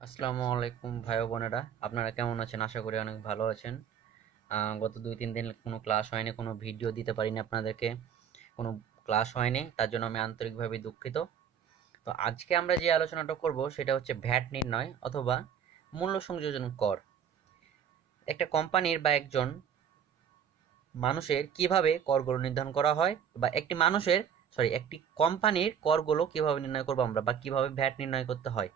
আসসালামু আলাইকুম ভাই ও বোনেরা, আপনারা কেমন আছেন? আশা করি অনেক ভালো আছেন। গত 2-3 দিন কোনো ক্লাস হয়নি, কোনো ভিডিও দিতে পারিনি আপনাদেরকে, কোনো ক্লাস হয়নি, তার জন্য আমি আন্তরিকভাবে দুঃখিত। তো আজকে আমরা যে আলোচনাটা করব সেটা হচ্ছে ভ্যাট নির্ণয় অথবা মূল্য সংযোজন কর। একটা কোম্পানির বা একজন মানুষের কিভাবে করগুলো নির্ধারণ করা হয়, বা একটি কোম্পানির করগুলো কিভাবে নির্ণয় করবো আমরা, বা কিভাবে ভ্যাট নির্ণয় করতে হয়।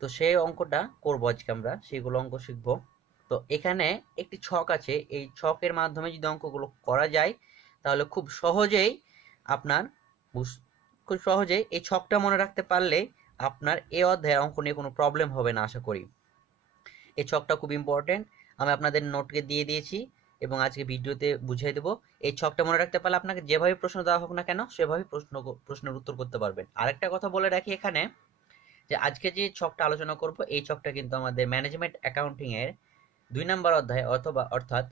তো সেই অঙ্কটা করবো আজকে, আমরা সেইগুলো অঙ্ক শিখবো। তো এখানে একটি ছক আছে, এই ছকের মাধ্যমে যদি অঙ্কগুলো করা যায় তাহলে আপনার খুব সহজেই এই ছকটা মনে রাখতে পারলে আপনার এই অধ্যায়ের অঙ্ক নিয়ে কোনো প্রবলেম হবে না আশা করি। এই ছকটা খুব ইম্পর্টেন্ট, আমি আপনাদের নোটকে দিয়ে দিয়েছি এবং আজকে ভিডিওতে বুঝিয়ে দেবো। এই ছকটা মনে রাখতে পারলে আপনাকে যেভাবে প্রশ্ন দেওয়া হোক না কেন সেভাবে প্রশ্নের উত্তর করতে পারবেন। আরেকটা কথা বলে রাখি এখানে, যে আজকে যে ছকটা আলোচনা করব এই ছকটা কিন্তু আমাদের ম্যানেজমেন্ট অ্যাকাউন্টিং এর 2 নম্বর অধ্যায় অর্থাৎ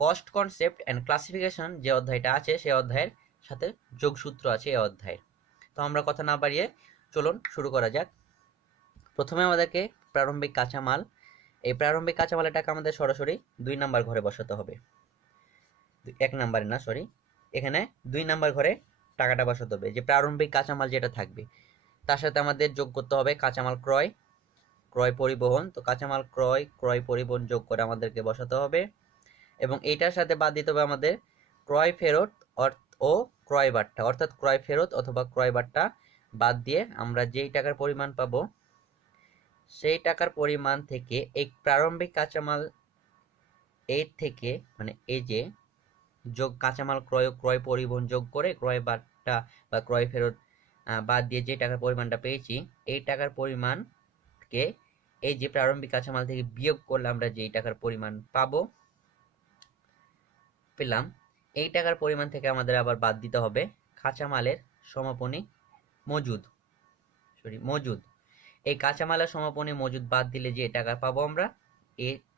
কস্ট কনসেপ্ট অ্যান্ড ক্লাসিফিকেশন যে অধ্যায়টা আছে সেই অধ্যায়ের সাথে যোগসূত্র আছে এই অধ্যায়ের। তো আমরা কথা না বাড়িয়ে চলুন শুরু করা যাক। প্রথমে আমাদেরকে প্রারম্ভিক কাঁচামাল, এই প্রারম্ভিক কাঁচামালের টাকা আমাদের সরাসরি 2 নম্বর ঘরে বসাতে হবে। 1 নম্বরে না, সরি, এখানে 2 নম্বর ঘরে টাকাটা বসাতে হবে। যে প্রারম্ভিক কাঁচামাল যেটা থাকবে তার সাথে আমাদের যোগ করতে হবে কাঁচামাল ক্রয়, ক্রয় পরিবহন। তো কাঁচামাল ক্রয়, ক্রয় পরিবহন যোগ করে আমাদেরকে বসাতে হবে, এবং এইটার সাথে বাদ দিতে হবে আমাদের ক্রয় ফেরত ও ক্রয় বাট্টা, অর্থাৎ ক্রয় ফেরত অথবা ক্রয় বাট্টা বাদ দিয়ে আমরা যেই টাকার পরিমাণ পাবো সেই টাকার পরিমাণ থেকে এই প্রারম্ভিক কাঁচামাল এই থেকে, মানে এই যে যোগ কাঁচামাল ক্রয় ও ক্রয় পরিবহন যোগ করে ক্রয় বাট্টা বা ক্রয় ফেরত বাদ দিয়ে যে টাকার পরিমাণটা পেয়েছি, এই টাকার পরিমাণকে এই যে প্রারম্ভিক কাঁচামাল থেকে বিয়োগ করলে আমরা যেই টাকার পরিমাণ পেলাম, এই টাকার পরিমাণ থেকে আমাদের আবার বাদ দিতে হবে কাঁচামালের সমাপনী মজুদ, মজুদ। এই কাঁচামালের সমাপনী মজুদ বাদ দিলে যে টাকা পাবো আমরা,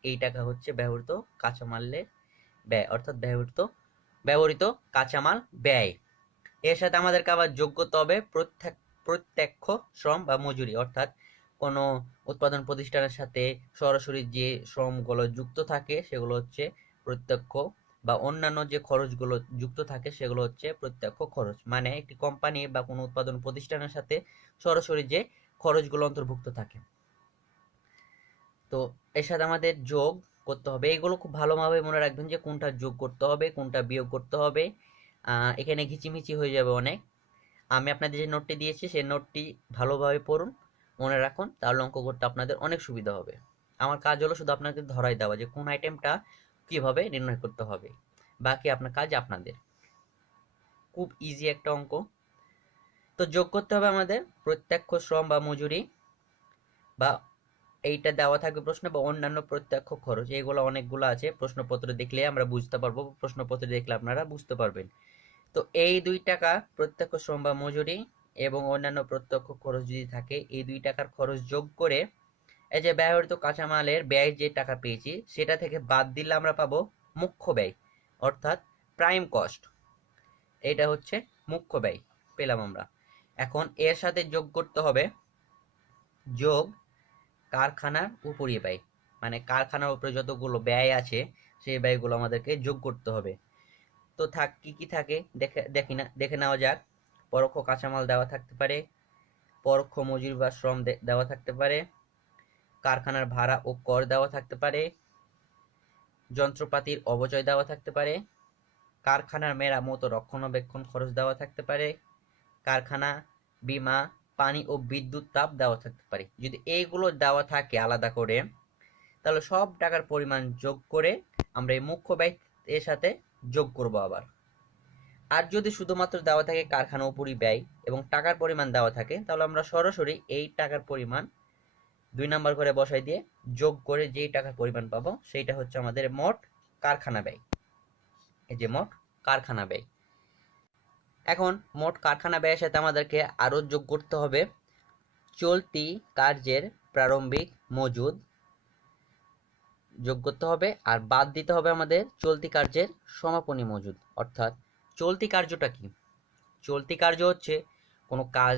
এই টাকা হচ্ছে ব্যবহৃত কাঁচামালের ব্যয়, অর্থাৎ ব্যবহৃত কাঁচামাল ব্যয়। এর সাথে আমাদেরকে আবার যোগ করতে হবে প্রত্যক্ষ শ্রম বা মজুরি, অর্থাৎ কোনো উৎপাদন প্রতিষ্ঠানের সাথে সরাসরি যে শ্রমগুলো যুক্ত থাকে সেগুলো হচ্ছে প্রত্যক্ষ, বা অন্যান্য যে খরচগুলো যুক্ত থাকে সেগুলো হচ্ছে প্রত্যক্ষ খরচ। মানে একটি কোম্পানি বা কোনো উৎপাদন প্রতিষ্ঠানের সাথে সরাসরি যে খরচগুলো অন্তর্ভুক্ত থাকে। তো এর সাথে আমাদের যোগ করতে হবে। এগুলো খুব ভালোভাবে মনে রাখবেন যে কোনটা যোগ করতে হবে কোনটা বিয়োগ করতে হবে। এখানে ঘিচিমিচি হয়ে যাবে অনেক। আমি আপনাদের যে নোটটি দিয়েছি সেই নোটটি ভালোভাবে পড়ুন, মনে রাখুন, তাহলে অঙ্ক করতে আপনাদের অনেক সুবিধা হবে। আমার কাজ হলো শুধু আপনাকে ধরাই দেওয়া যে কোন আইটেমটা কিভাবে নির্ণয় করতে হবে, বাকি আপনার কাজ আপনাদের। খুব ইজি একটা অঙ্ক। তো যোগ করতে হবে আমাদের প্রত্যক্ষ শ্রম বা মজুরি, বা এইটা দেওয়া থাকবে প্রশ্ন, বা অন্যান্য প্রত্যক্ষ খরচ। এগুলো অনেকগুলো আছে, প্রশ্নপত্র দেখলে আমরা বুঝতে পারবো, প্রশ্নপত্র দেখলে আপনারা বুঝতে পারবেন। তো এই 2 টাকা প্রত্যক্ষ শ্রম বা মজুরি এবং অন্যান্য প্রত্যক্ষ খরচ যদি থাকে, এই 2 টাকার খরচ যোগ করে এই যে ব্যবহৃত কাঁচামালের ব্যয় যে টাকা পেয়েছি সেটা থেকে বাদ দিলে আমরা পাবো মুখ্য ব্যয়, অর্থাৎ প্রাইম কস্ট। এটা হচ্ছে মুখ্য ব্যয় পেলাম আমরা। এখন এর সাথে যোগ করতে হবে যোগ কারখানার উপরি ব্যয়, মানে কারখানার উপরে যতগুলো ব্যয় আছে সেই ব্যয়গুলো আমাদেরকে যোগ করতে হবে। তো কি কি থাকে দেখে নেওয়া যাক। পরোক্ষ কাঁচামাল দেওয়া থাকতে পারে, পরোক্ষ মজুরি বা শ্রম দেওয়া থাকতে পারে, কারখানার ভাড়া ও কর দেওয়া থাকতে পারে, যন্ত্রপাতির অপচয় দেওয়া থাকতে পারে, কারখানার মেরামত ও রক্ষণাবেক্ষণ খরচ দেওয়া থাকতে পারে, কারখানা বীমা, পানি ও বিদ্যুৎ তাপ দেওয়া থাকতে পারে। যদি এইগুলো দেওয়া থাকে আলাদা করে তাহলে সব টাকার পরিমাণ যোগ করে আমরা এই মুখ্য ব্যয় এর সাথে যোগ করব আবার। আর যদি শুধুমাত্র দেওয়া থাকে কারখানা উপরি ব্যয় এবং টাকার পরিমাণ দেওয়া থাকে তাহলে আমরা সরাসরি এই টাকার পরিমাণ 2 নম্বর করে বসাই দিয়ে যোগ করে যেই টাকার পরিমাণ পাবো সেইটা হচ্ছে আমাদের মোট কারখানা ব্যয়। এই যে মোট কারখানা ব্যয়। এখন মোট কারখানা ব্যয়ের সাথে আমাদেরকে আরো যোগ করতে হবে চলতি কার্যের প্রারম্ভিক মজুদ যোগ করতে হবে, আর বাদ দিতে হবে আমাদের চলতি কার্যের সমাপনী মজুদ। অর্থাৎ চলতি কার্যটা কি? চলতি কার্য হচ্ছে কোনো কাজ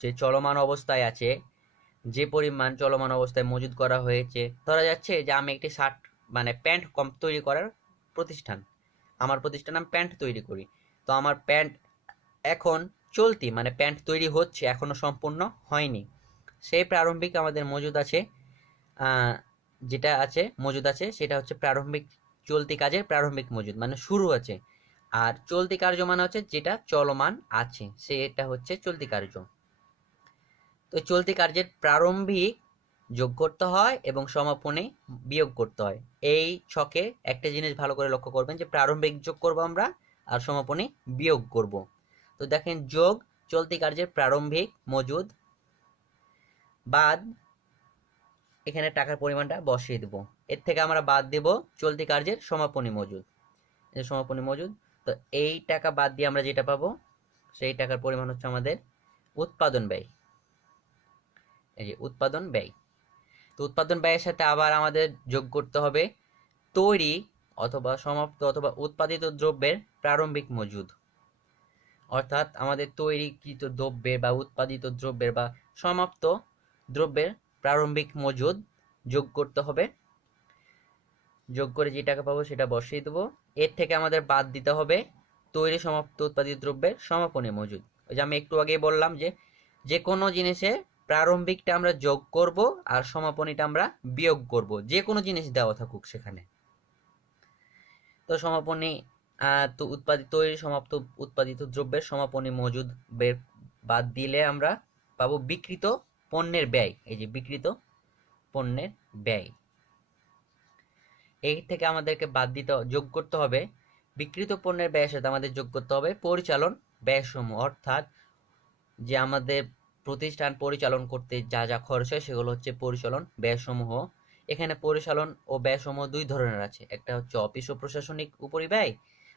যে চলমান অবস্থায় আছে যে পরিমাণ চলমান অবস্থায় মজুদ করা হয়েছে। ধরা যাচ্ছে যে আমি একটি শার্ট মানে প্যান্ট তৈরি করার প্রতিষ্ঠান, আমার প্রতিষ্ঠান আমি প্যান্ট তৈরি করি। তো আমার প্যান্ট এখন চলতি মানে প্যান্ট তৈরি হচ্ছে, এখনো সম্পূর্ণ হয়নি। সেই প্রারম্ভিক আমাদের মজুদ আছে, যেটা আছে মজুদ আছে সেটা হচ্ছে প্রারম্ভিক চলতি কাজের প্রারম্ভিক মজুদ মানে শুরু আছে। আর চলতি কার্য মানে হচ্ছে যেটা চলমান আছে, সেটা হচ্ছে চলতি কার্য। তো চলতি কার্যের প্রারম্ভিক যোগ করতে হয় এবং সমাপনী বিয়োগ করতে হয়। এই ছকে একটা জিনিস ভালো করে লক্ষ্য করবেন যে প্রারম্ভিক যোগ করব আমরা আর সমাপনী বিয়োগ করব। তো দেখেন যোগ চলতি কার্যের প্রারম্ভিক মজুদ বাদ এখানে টাকার পরিমাণটা বসিয়ে দেব, এর থেকে আমরা বাদ দেব চলতি কার্যের সমাপনী মজুদ, এই সমাপনী মজুদ। তো এই টাকা বাদ দিয়ে আমরা যেটা পাবো সেই টাকার পরিমাণ হচ্ছে আমাদের উৎপাদন ব্যয়। এই যে উৎপাদন ব্যয়। তো উৎপাদন ব্যয়ের সাথে আবার আমাদের যোগ করতে হবে তৈরি অথবা সমাপ্ত অথবা উৎপাদিত দ্রব্যের প্রারম্ভিক মজুদ। অর্থাৎ আমাদের তৈরিকৃত দ্রব্যের বা উৎপাদিত দ্রব্যের বা সমাপ্ত দ্রব্যের প্রারম্ভিক মজুদ যোগ করতে হবে। যোগ করে যে টাকা পাবো সেটা বসিয়ে দেবো। এর থেকে আমাদের বাদ দিতে হবে তৈরি সমাপ্ত উৎপাদিত দ্রব্যের সমাপনী মজুদ। ওই যে আমি একটু আগে বললাম যে যে কোনো জিনিসে প্রারম্ভিকটা আমরা যোগ করব আর সমাপনীটা আমরা বিয়োগ করব, যে কোনো জিনিস দেওয়া থাকুক সেখানে। তো সমাপনী তো উৎপাদিত তৈরি সমাপ্ত উৎপাদিত দ্রব্যের সমাপনী মজুদ বের বাদ দিলে আমরা পাবো বিক্রিত পণ্যের ব্যয়। এই যে বিক্রিত পণ্যের ব্যয়, এই থেকে আমাদেরকে বাদ দিতে যোগ করতে হবে বিক্রিত পণ্যের ব্যয়ের সাথে আমাদের যোগ করতে হবে পরিচালন ব্যয়সমূহ। অর্থাৎ যে আমাদের প্রতিষ্ঠান পরিচালন করতে যা যা খরচ হয় সেগুলো হচ্ছে পরিচালন ব্যয়সমূহ। এখানে পরিচালন ও ব্যয়সমূহ দুই ধরনের আছে, একটা হচ্ছে অফিস ও প্রশাসনিক উপরিব্যয়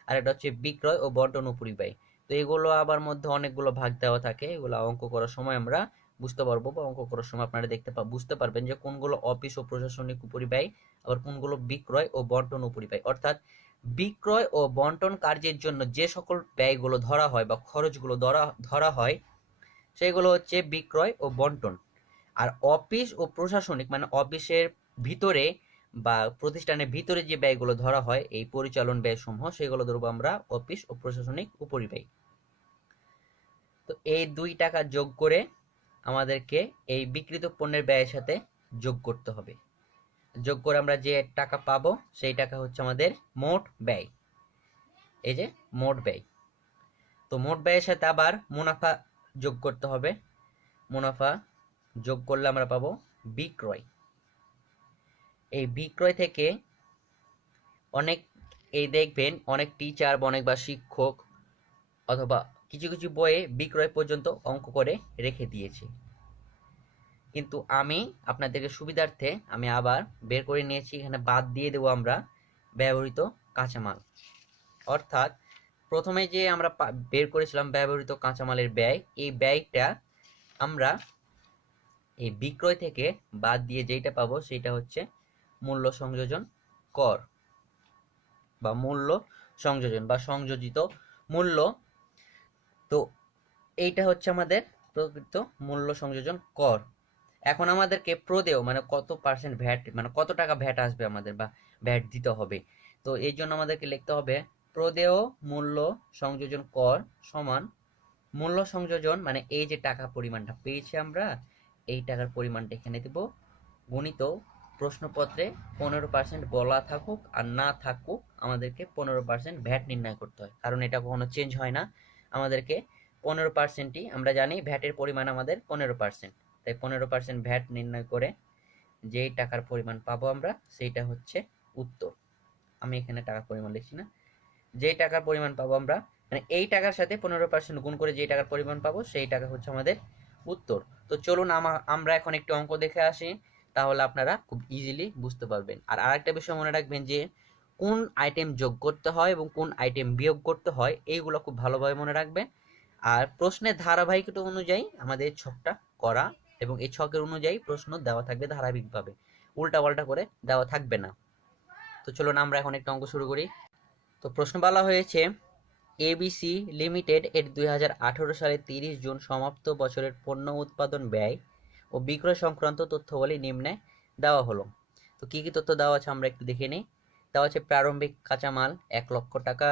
আর একটা হচ্ছে বিক্রয় ও বন্টন উপরিব্যয়। তো এগুলো আবার মধ্যে অনেকগুলো ভাগ দেওয়া থাকে, এগুলো অঙ্ক করার সময় আমরা বুঝতে পারবো বা অঙ্ক করার সময় আপনারা বুঝতে পারবেন যে কোনগুলো অফিস ও প্রশাসনিক উপরিব্যয় আবার কোনগুলো বিক্রয় ও বন্টন উপরিব্যয়। অর্থাৎ বিক্রয় ও বন্টন কার্যের জন্য যে সকল ব্যয়গুলো ধরা হয় বা খরচগুলো ধরা হয় সেগুলো হচ্ছে বিক্রয় ও বন্টন। আর অফিস ও প্রশাসনিক মানে অফিসের ভিতরে বা প্রতিষ্ঠানের ভিতরে যে ব্যয়গুলো ধরা হয় এই পরিচালন ব্যয় সমূহ সেগুলো ধরবো আমরা অফিস ও প্রশাসনিক উপরিব্যয়। তো এই দুই টাকা যোগ করে আমাদেরকে এই বিক্রিত পণ্যের ব্যয়ের সাথে যোগ করতে হবে। যোগ করে আমরা যে টাকা পাবো সেই টাকা হচ্ছে আমাদের মোট ব্যয়। এই যে মোট ব্যয়। তো মোট ব্যয়ের সাথে আবার মুনাফা যোগ করতে হবে। মুনাফা যোগ করলে আমরা পাবো বিক্রয়। এই বিক্রয় থেকে অনেক এই দেখবেন অনেক টিচার অনেক বা শিক্ষক অথবা কিছু কিছু বইয়ে বিক্রয় পর্যন্ত অঙ্ক করে রেখে দিয়েছে, কিন্তু আমি আপনাদেরকে সুবিধার্থে আমি আবার বের করে নিয়েছি, এখানে বাদ দিয়ে দেবো আমরা ব্যবহৃত কাঁচামাল। অর্থাৎ প্রথমে যে আমরা বের করেছিলাম ব্যবহৃত কাঁচামালের ব্যয়, এই ব্যয়টা আমরা এই বিক্রয় থেকে বাদ দিয়ে যেটা পাবো সেটা হচ্ছে মূল্য সংযোজন কর বা মূল্য সংযোজন বা সংযোজিত মূল্য। তো এইটা হচ্ছে আমাদের প্রকৃত মূল্য সংযোজন কর। এখন আমাদেরকে প্রদেয় মানে কত পার্সেন্ট ভ্যাট মানে কত টাকা ভ্যাট আসবে আমাদের বা ভ্যাট দিতে হবে, তো এই জন্য আমাদেরকে লিখতে হবে প্রদেয় মূল্য সংযোজন কর সমান মূল্য সংযোজন মানে এই যে টাকা পরিমাণটা পেয়েছি আমরা এই টাকার পরিমাণটা এখানে দেব গুণিত প্রশ্নপত্রে 15% বলা থাকুক আর না থাকুক আমাদেরকে 15% ভ্যাট নির্ণয় করতে হয়, কারণ এটা কখনো চেঞ্জ হয় না। আমাদেরকে 15%ই আমরা জানি ভ্যাটের পরিমাণ আমাদের 15%, তাই 15% ভ্যাট নির্ণয় করে যেই টাকার পরিমাণ পাবো আমরা সেইটা হচ্ছে উত্তর। আমি এখানে টাকার পরিমাণ লিখছি না, যেই টাকার পরিমাণ পাবো আমরা মানে এই টাকার সাথে 15% গুণ করে যে টাকার পরিমাণ পাবো সেই টাকা হচ্ছে আমাদের উত্তর। তো চলুন আমরা এখন একটু অঙ্ক দেখে আসি, তাহলে আপনারা খুব ইজিলি বুঝতে পারবেন। আর আরেকটা বিষয় মনে রাখবেন যে কোন আইটেম যোগ করতে হয় এবং কোন আইটেম বিয়োগ করতে হয় এইগুলো খুব ভালোভাবে মনে রাখবেন। আর প্রশ্নের ধারাবাহিকতা অনুযায়ী আমাদের ছকটা করা এবং এই ছকের অনুযায়ী প্রশ্ন দেওয়া থাকবে ধারাবাহিকভাবে, উল্টা পাল্টা করে দেওয়া থাকবে না। তো চলুন আমরা এখন একটা অঙ্ক শুরু করি। তো প্রশ্ন বলা হয়েছে এবিসি লিমিটেড এর 2018 সালে 30 জুন সমাপ্ত বছরের পণ্য উৎপাদন ব্যয় ও বিক্রয় সংক্রান্ত তথ্যাবলী নিম্নে দেওয়া হলো। তো কি কি তথ্য দেওয়া আছে আমরা একটু দেখে নিই। দেওয়া আছে প্রারম্ভিক কাঁচামাল 1,00,000 টাকা,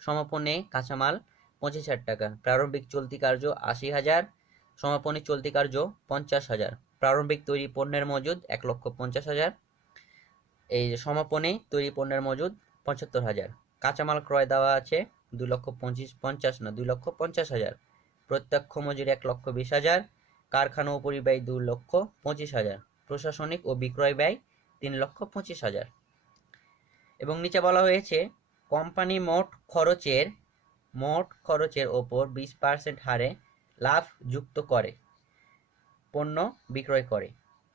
সমাপনী কাঁচামাল 25,000 টাকা, প্রারম্ভিক চলতি কার্য 80,000, সমাপনী চলতি কার্য 50,000, প্রারম্ভিক তৈরি পণ্যের মজুদ 1,50,000, এই যে সমাপনী তৈরি পণ্যের মজুদ 75,000, কাঁচামাল ক্রয় দেওয়া আছে 2,50,000, প্রত্যক্ষ মজুরি 1,20,000, কারখানা ও পরিব্যয় 2,25,000, প্রশাসনিক ও বিক্রয় ব্যয় 3,25,000। এবং নিচে বলা হয়েছে কোম্পানি মোট খরচের ওপর 20% হারে লাভ যুক্ত করে পণ্য বিক্রয় করে।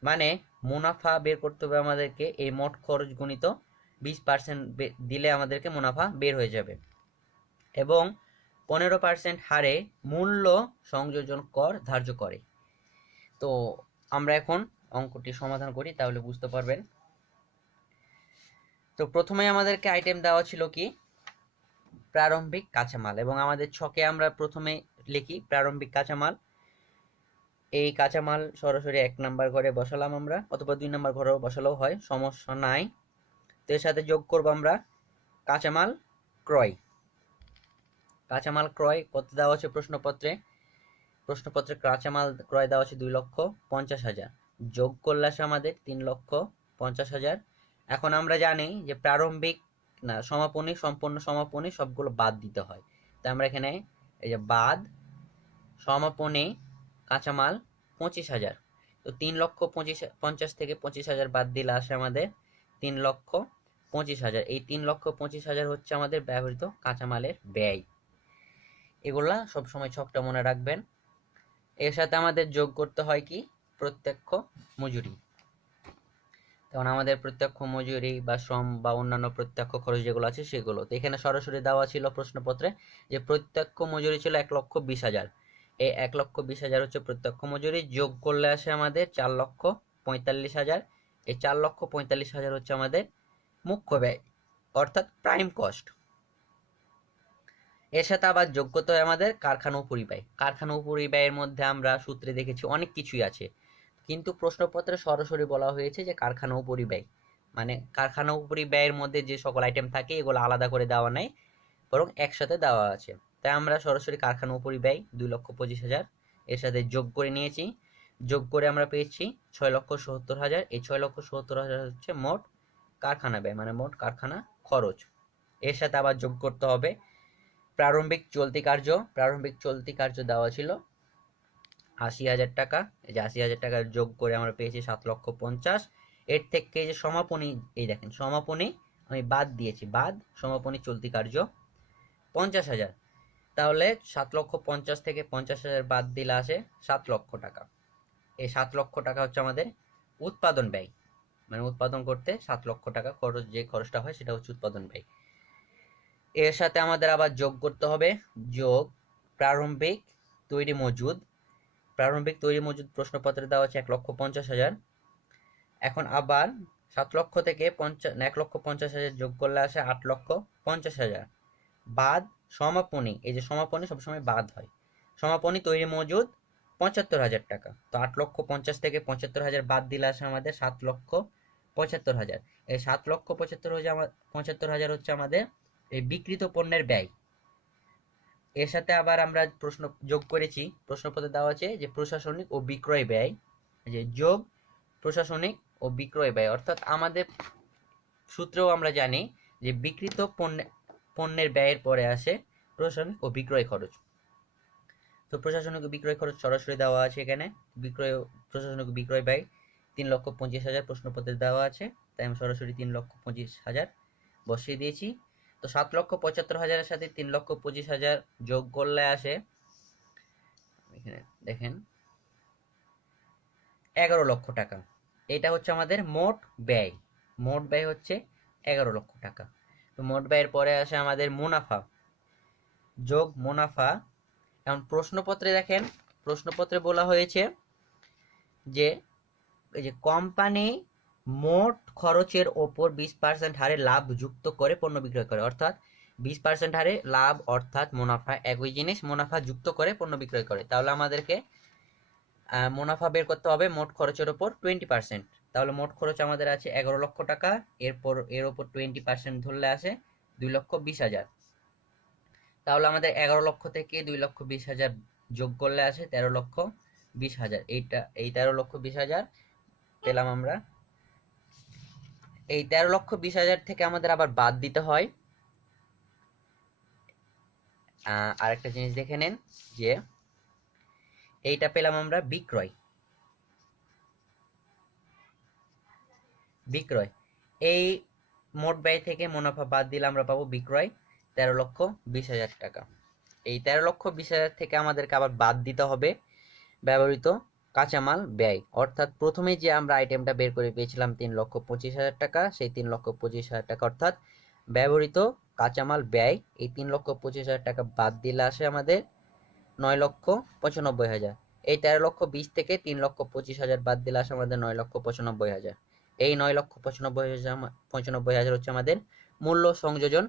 মানে মুনাফা বের করতে হবে আমাদেরকে, এই মোট খরচ গুণিত 20% দিলে আমাদেরকে মুনাফা বের হয়ে যাবে। এবং 15% হারে মূল্য সংযোজন কর ধার্য করে। তো আমরা এখন অঙ্কটি সমাধান করি, তাহলে বুঝতে পারবেন। তো প্রথমে আমাদেরকে আইটেম দেওয়া ছিল কি প্রারম্ভিক কাঁচামাল, এবং আমাদের ছকে আমরা প্রথমে লিখি প্রারম্ভিক কাঁচামাল। এই কাঁচামাল সরাসরি 1 নাম্বার ঘরে বসালাম আমরা, অথবা 2 নাম্বার ঘরেও বসালেও হয়, সমস্যা নাই। তো এর সাথে যোগ করব আমরা কাঁচামাল ক্রয়। কাঁচামাল ক্রয় কত দেওয়া আছে প্রশ্নপত্রে কাঁচামাল ক্রয় দেওয়া আছে 2,50,000, যোগ করলে আসে আমাদের 3,50,000। এখন আমরা জানি যে প্রারম্ভিক না সমাপনী, সম্পূর্ণ সমাপনী সবগুলো বাদ দিতে হয়। তাই আমরা এখানে এই যে বাদ সমাপনী কাঁচামাল 25,000, তো 3,50,000 থেকে 25,000 বাদ দিলে আসে আমাদের 3,25,000। এই 3,25,000 হচ্ছে আমাদের ব্যবহৃত কাঁচামালের ব্যয়। এগুলা সবসময় ছকটা মনে রাখবেন। এর সাথে আমাদের যোগ করতে হয় কি প্রত্যক্ষ মজুরি। তখন আমাদের প্রত্যক্ষ মজুরি বা শ্রম বা অন্যান্য প্রত্যক্ষ খরচ যেগুলো আছে সেগুলো, তো এখানে সরাসরি দেওয়া ছিল প্রশ্নপত্রে যে প্রত্যক্ষ মজুরি ছিল 1,20,000। এই 1,20,000 হচ্ছে প্রত্যক্ষ মজুরি, যোগ করলে আসে আমাদের 4,45,000। এই 4,45,000 হচ্ছে আমাদের মুখ্য ব্যয় অর্থাৎ প্রাইম কস্ট। এর সাথে আবার যোগ করতে হয় আমাদের কারখানা ও পরিব্যয়। কারখানা ও পরিব্যয়ের মধ্যে আমরা সূত্রে দেখেছি অনেক কিছুই আছে, কিন্তু প্রশ্নপত্রে সরাসরি বলা হয়েছে যে কারখানা ও পরিব্যয়, মানে কারখানা ও পরিব্যয়ের মধ্যে যে সকল আইটেম থাকে এগুলো আলাদা করে দেওয়া নাই, বরং একসাথে দেওয়া আছে। তাই আমরা সরাসরি কারখানা ও পরিব্যয় 2,25,000 এর সাথে যোগ করে নিয়েছি। যোগ করে আমরা পেয়েছি 6,70,000। এই 6,70,000 হচ্ছে মোট কারখানা ব্যয়, মানে মোট কারখানা খরচ। এর সাথে আবার যোগ করতে হবে প্রারম্ভিক চলতি কার্য দেওয়া ছিল 80,000 টাকা। এই যে 80,000 টাকা যোগ করে আমরা পেয়েছি 7,50,000। এর থেকে যে সমাপনী, এই দেখেন সমাপনী আমি বাদ দিয়েছি, সমাপনী চলতি কার্য 50,000। তাহলে 7,50,000 থেকে 50,000 বাদ দিলে আসে 7 লক্ষ টাকা। এই 7 লক্ষ টাকা হচ্ছে আমাদের উৎপাদন ব্যয়, মানে উৎপাদন করতে 7 লক্ষ টাকা খরচ, যে খরচটা হয় সেটা হচ্ছে উৎপাদন ব্যয়। এর সাথে আমাদের আবার যোগ করতে হবে যোগ প্রারম্ভিক তৈরি মজুদ। প্রশ্নপত্রে দেওয়া আছে 1,50,000। এখন আবার 7 লক্ষ থেকে 1,50,000 যোগ করলে আসে 8,50,000, বাদ সমাপনী। এই যে সমাপনী সবসময় বাদ হয়, সমাপনী তৈরি মজুদ 75,000 টাকা। তো 8,50,000 থেকে 75,000 বাদ দিলে আসে আমাদের 7,75,000। এই 7,75,000 হচ্ছে আমাদের এই বিক্রিত পণ্যের ব্যয়। এর সাথে আবার আমরা প্রশ্ন যোগ করেছি, প্রশ্নপত্রে দেওয়া আছে যে প্রশাসনিক ও বিক্রয় ব্যয়, যে যোগ প্রশাসনিক ও বিক্রয় ব্যয়, অর্থাৎ আমাদের সূত্রেও আমরা জানি যে বিক্রিত পণ্যের ব্যয়ের পরে আসে প্রশাসনিক ও বিক্রয় খরচ। তো প্রশাসনিক ও বিক্রয় খরচ সরাসরি দেওয়া আছে এখানে, প্রশাসনিক ও বিক্রয় ব্যয় 3,25,000 প্রশ্নপত্রে দেওয়া আছে, তাই আমি সরাসরি 3,25,000 বসিয়ে দিয়েছি। তো 7,75,000 সাথে 3,25,000 যোগ করলে আসে, এখানে দেখেন 11 লক্ষ টাকা। এটা হচ্ছে আমাদের মোট ব্যয় হচ্ছে 11 লক্ষ টাকা। তো মোট ব্যয়ের পরে আসে আমাদের মুনাফা, যোগ মুনাফা। এখন প্রশ্নপত্রে দেখেন, প্রশ্নপত্রে বলা হয়েছে যে এই যে কোম্পানি মোট খরচের ওপর 20% হারে লাভ যুক্ত করে পণ্য বিক্রয় করে, অর্থাৎ 20% হারে লাভ অর্থাৎ মুনাফা একই জিনিস, মুনাফা যুক্ত করে পণ্য বিক্রয় করে। তাহলে আমাদেরকে মুনাফা বের করতে হবে মোট খরচের ওপর 20%। তাহলে মোট খরচ আমাদের আছে 11 লক্ষ টাকা, এরপর এর ওপর 20% ধরলে আসে 2,20,000। তাহলে আমাদের 11 লক্ষ থেকে 2,20,000 যোগ করলে আসে 13,20,000। এই 13,20,000 পেলাম আমরা। এই 13,20,000 থেকে আমাদের আবার বাদ দিতে হয় আরেকটা জিনিস দেখে নেন, যে এইটা পেলাম আমরা বিক্রয়। এই মোট ব্যয় থেকে মুনাফা বাদ দিলে আমরা পাবো বিক্রয় 13,20,000 টাকা। এই 13,20,000 থেকে আমাদেরকে আবার বাদ দিতে হবে ব্যবহৃত কাঁচামাল ব্যয়, অর্থাৎ প্রথমে যে আমরা আইটেমটা বের করে পেয়েছিলাম 3,25,000 টাকা, সেই 3,25,000 টাকা অর্থাৎ ব্যবহৃত কাঁচামাল ব্যয়, এই 3,25,000 টাকা বাদ দিলে আসে আমাদের 9,95,000। এই 13,20,000 থেকে 3,25,000 বাদ দিলে আসে আমাদের 9,95,000। এই 9,95,000 হচ্ছে আমাদের মূল্য সংযোজন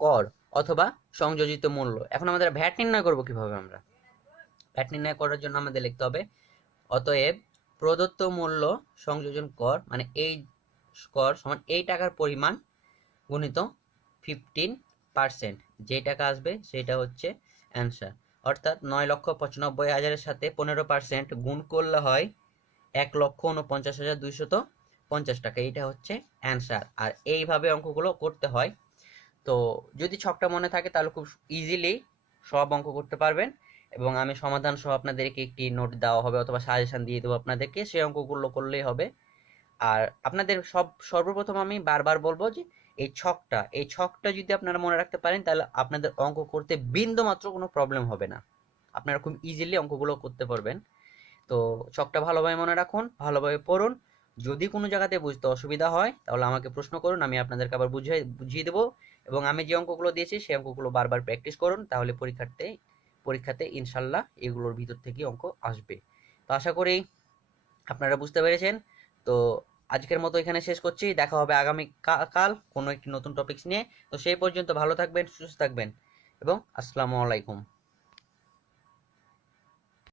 কর অথবা সংযোজিত মূল্য। এখন আমাদের ভ্যাট নির্ণয় করবো কিভাবে? আমরা ভ্যাট নির্ণয় করার জন্য আমাদের লিখতে হবে অতএব প্রদত্ত মূল্য সংযোজন কর, মানে এই কর সমান এই টাকার পরিমাণ গুণিত 15%। যে টাকা আসবে সেটা হচ্ছে অ্যান্সার। অর্থাৎ 9,95,000-এর সাথে 15% গুণ করলে হয় 1,49,250 টাকা। এইটা হচ্ছে অ্যান্সার। আর এইভাবে অঙ্কগুলো করতে হয়। তো যদি ছকটা মনে থাকে তাহলে খুব ইজিলি সব অঙ্ক করতে পারবেন, এবং আমি সমাধান সহ আপনাদেরকে একটি নোট দেওয়া হবে অথবা সাজেশন দিয়ে দেবো আপনাদেরকে, সেই অঙ্কগুলো করলেই হবে। আর আপনাদের সর্বপ্রথম আমি বারবার বলবো যে এই ছকটা যদি আপনারা মনে রাখতে পারেন তাহলে আপনাদের অঙ্ক করতে বিন্দু মাত্র কোনো প্রবলেম হবে না, আপনারা খুব ইজিলি অঙ্কগুলো করতে পারবেন। তো ছকটা ভালোভাবে মনে রাখুন, ভালোভাবে পড়ুন। যদি কোনো জায়গাতে বুঝতে অসুবিধা হয় তাহলে আমাকে প্রশ্ন করুন, আমি আপনাদেরকে আবার বুঝিয়ে দেবো। এবং আমি যে অঙ্কগুলো দিয়েছি সেই অঙ্কগুলো বারবার প্র্যাকটিস করুন, তাহলে পরীক্ষাতে ইনশাল্লাহ এগুলোর ভিতর থেকে অঙ্ক আসবে। তো আশা করি আপনারা বুঝতে পেরেছেন। তো আজকের মতো এখানে শেষ করছি, দেখা হবে আগামী কাল কোনো একটি নতুন টপিকস নিয়ে। তো সেই পর্যন্ত ভালো থাকবেন, সুস্থ থাকবেন এবং আসসালামু আলাইকুম।